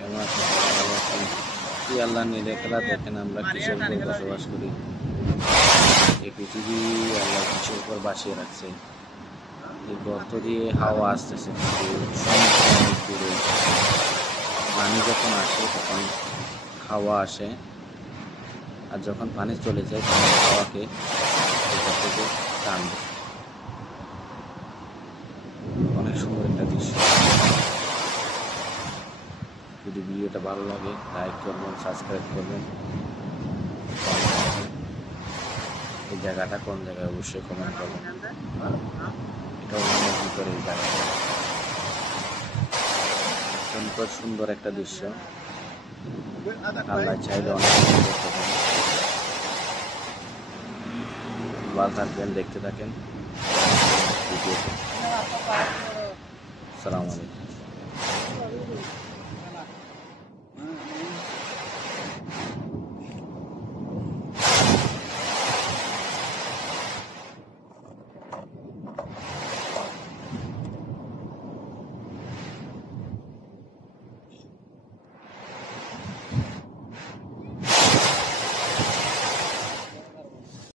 কেমন আছেন? ভালো আছেন? কি আল্লাহ নিরেখেলা দেখেন আমরা কিসের উপর বসবাস করি। এই পৃথিবী আল্লাহ কিসের উপর বাসিয়ে রাখছে। এই গর্ত দিয়ে হাওয়া আসতেছে, কিন্তু পানি যখন আসে তখন হাওয়া আসে, আর যখন পানি চলে যায় তখন হাওয়াকে এটা থেকে টানবে। অনেক সুন্দর একটা দৃশ্য। যদি ভিডিওটা ভালো লাগে লাইক করবেন, সাবস্ক্রাইব করবেন। এই জায়গাটা কোন জায়গায় অবশ্যই কমেন্ট করবেন। এটা অনেক ভিতরে এই জায়গাটা অত্যন্ত সুন্দর একটা দৃশ্য। আল্লাহ চাইলে অনেক কিছু করতে পারেন। ভালো থাকবেন, দেখতে থাকেন ভিডিওতে। আসসালামু আলাইকুম।